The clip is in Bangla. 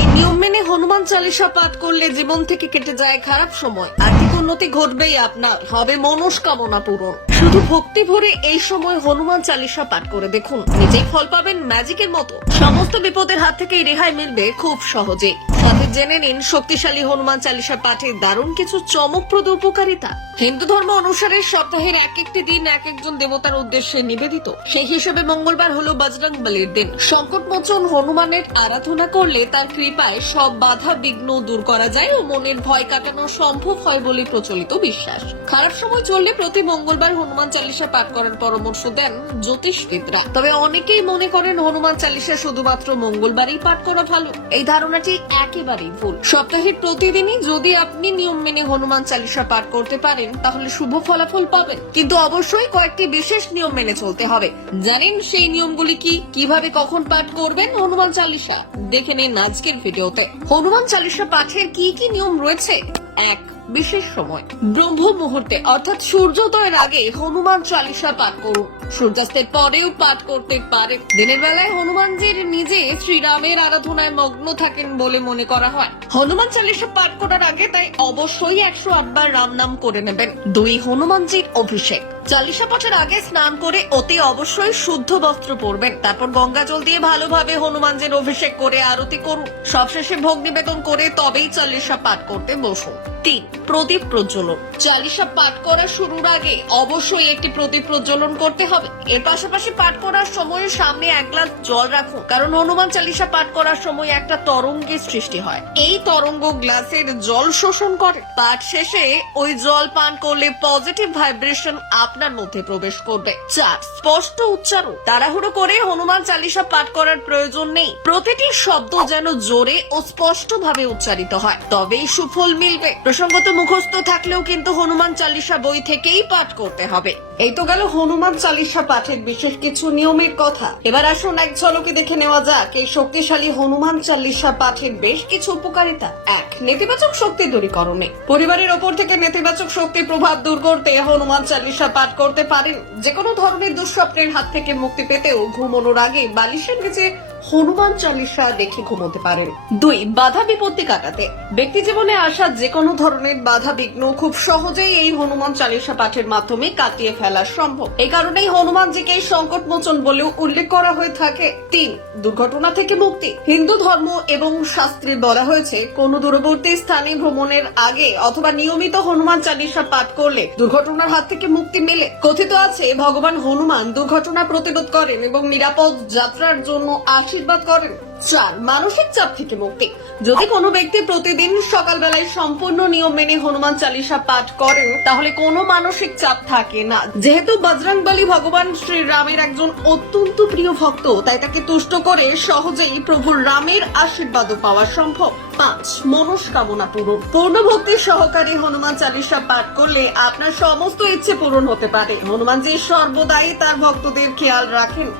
এই নিয়ম মেনে হনুমান চালিশা পাঠ করলে জীবন থেকে কেটে যায় খারাপ সময়। আর্থিক উন্নতি ঘটবেই আপনার, হবে মনস্কামনা পূরণ। শুধু ভক্তি ভরে এই সময় হনুমান চালিশা পাঠ করে দেখুন। নিজেই ফল পাবেন ম্যাজিকের মতো। সমস্ত বিপদের হাত থেকে রেহাই মিলবে খুব সহজে জেনে নিন, শক্তিশালী হনুমান পাঠের দারুণ কিছু চমকপ্রদ উপকারিতা। হিন্দু ধর্ম অনুসারে সপ্তাহের এক একটি দিন এক একজন দেবতার উদ্দেশ্যে নিবেদিত। সেই হিসেবে মঙ্গলবার হলো বজরং বলির দিন। হনুমানের আরাধনা করলে তার কৃপায় সব বাধা বিঘ্ন দূর করা যায় ও মনের ভয় কাটানো সম্ভব হয় বলে প্রচলিত বিশ্বাস। খারাপ সময় চললে প্রতি মঙ্গলবার হনুমান চালিসা পাঠ করার পরামর্শ দেন জ্যোতিষবিদরা। তবে অনেকেই মনে করেন হনুমান চালিসা শুধুমাত্র মঙ্গলবারই পাঠ করা ভালো। এই ধারণাটি একেবারেই ভুল। সপ্তাহের প্রতিদিনই যদি আপনি নিয়ম মেনে হনুমান চালিসা পাঠ করতে পারেন, তাহলে শুভ ফলাফল পাবেন। কিন্তু অবশ্যই কয়েকটি বিশেষ নিয়ম মেনে চলতে হবে। জানেন সেই নিয়মগুলি কি? কীভাবে কখন পাঠ করবেন হনুমান চালিসা? দেখে নিন আজকের ভিডিওতে। হনুমান চালিসা পাঠের কি কি নিয়ম রয়েছে? এক বিশেষ সময়। ব্রহ্ম মুহূর্তে অর্থাৎ সূর্যোদয়ের আগে হনুমান চালিসা পাঠ করুন। সূর্যাস্তের পরেও পাঠ করতে পারেন দিনের বেলায় হনুমানজির নিজে শ্রীরামের আরাধনায় মগ্ন থাকেন বলে মনে করা হয়। হনুমান চালিসা পাঠ করার আগে তাই অবশ্যই একশো আটবার রাম নাম করে নেবেন। দুই, হনুমানজির অভিষেক। চালিসা পাঠের আগে স্নান করে অতি অবশ্যই শুদ্ধ বস্ত্র পরবেন। তারপর গঙ্গা জল দিয়ে ভালোভাবে হনুমানজির অভিষেক করে আরতি করুন। সবশেষে ভোগ নিবেদন করে তবেই চালিসা পাঠ করতে বসুন। তিন প্রদীপ প্রজ্বলন। চালিসা পাঠ করা শুরুর আগে অবশ্যই একটি প্রদীপ প্রজ্বলন করতে হবে। এর পাশাপাশি পাঠ করার সময় সামনে এক গ্লাস জল রাখুন, কারণ হনুমান চালিসা পাঠ করার সময় একটা তরঙ্গের সৃষ্টি হয়। এই তরঙ্গ গ্লাসের জল শোষণ করে। পাঠ শেষে ওই জল পান করলে পজিটিভ ভাইব্রেশন আপনার মধ্যে প্রবেশ করবে। চার, স্পষ্ট উচ্চারণ। তাড়াহুড়ো করে হনুমান চালিশা পাঠ করার প্রয়োজন নেই। প্রতিটি শব্দ যেন জোরে ও স্পষ্ট ভাবে উচ্চারিত হয়। তবেই সুফল মিলবে। প্রসঙ্গত মুখস্থ থাকলেও কিন্তু হনুমান চালিসা বই থেকেই পাঠ করতে হবে। এই তো গেল হনুমান চালিসা পাঠের বিশেষ কিছু নিয়মের কথা। এবার আসুন এক ঝলকে দেখে নেওয়া যাক এই শক্তিশালী হনুমান চালিসা পাঠের বেশ কিছু উপকারিতা। এক, নেতিবাচক শক্তি দূরীকরণে। পরিবারের ওপর থেকে নেতিবাচক শক্তির প্রভাব দূর করতে হনুমান চালিসা পাঠ করতে পারেন। যে কোনো ধরনের দুঃস্বপ্নের হাত থেকে মুক্তি পেতেও ঘুমানোর আগে বালিশের নিচে হনুমান চালিসা দেখে ঘুমোতে পারেন। দুই, বাধা বিপত্তি কাটাতে। ব্যক্তি জীবনে আসা যে কোনো ধরনের বাধা বিঘ্ন খুব সহজেই এই হনুমান চালিসা পাঠের মাধ্যমে কাটিয়ে ফেলা সম্ভব। এই কারণেই হনুমানজিকে সংকট মোচন বলেও উল্লেখ করা হয়ে থাকে। তিন, দুর্ঘটনা থেকে মুক্তি। হিন্দু ধর্ম এবং শাস্ত্রে বলা হয়েছে, কোন দূরবর্তী স্থানে ভ্রমণের আগে অথবা নিয়মিত হনুমান চালিসা পাঠ করলে দুর্ঘটনার হাত থেকে মুক্তি মেলে। কথিত আছে, ভগবান হনুমান দুর্ঘটনা প্রতিরোধ করেন এবং নিরাপদ যাত্রার জন্য আশীর্বাদ করেন চার, মানসিক চাপ থেকে মুক্তি। যদি কোনো ব্যক্তি প্রতিদিন সকালবেলায় সম্পূর্ণ নিয়ম মেনে হনুমান চালিসা পাঠ করেন তাহলে কোনো মানসিক চাপ থাকে না। যেহেতু বজরংবলী ভগবান শ্রীরামের একজন অত্যন্ত প্রিয় ভক্ত, তাই তাকে তুষ্ট করে সহজেই প্রভু রামের আশীর্বাদও পাওয়া সম্ভব। পাঁচ, মনস্কামনা পূরণ। পূর্ণ ভক্তি সহকারে হনুমান চালিসা পাঠ করলে আপনার সমস্ত ইচ্ছে পূরণ হতে পারে। হনুমান যে সর্বদাই তার ভক্তদের খেয়াল রাখেন।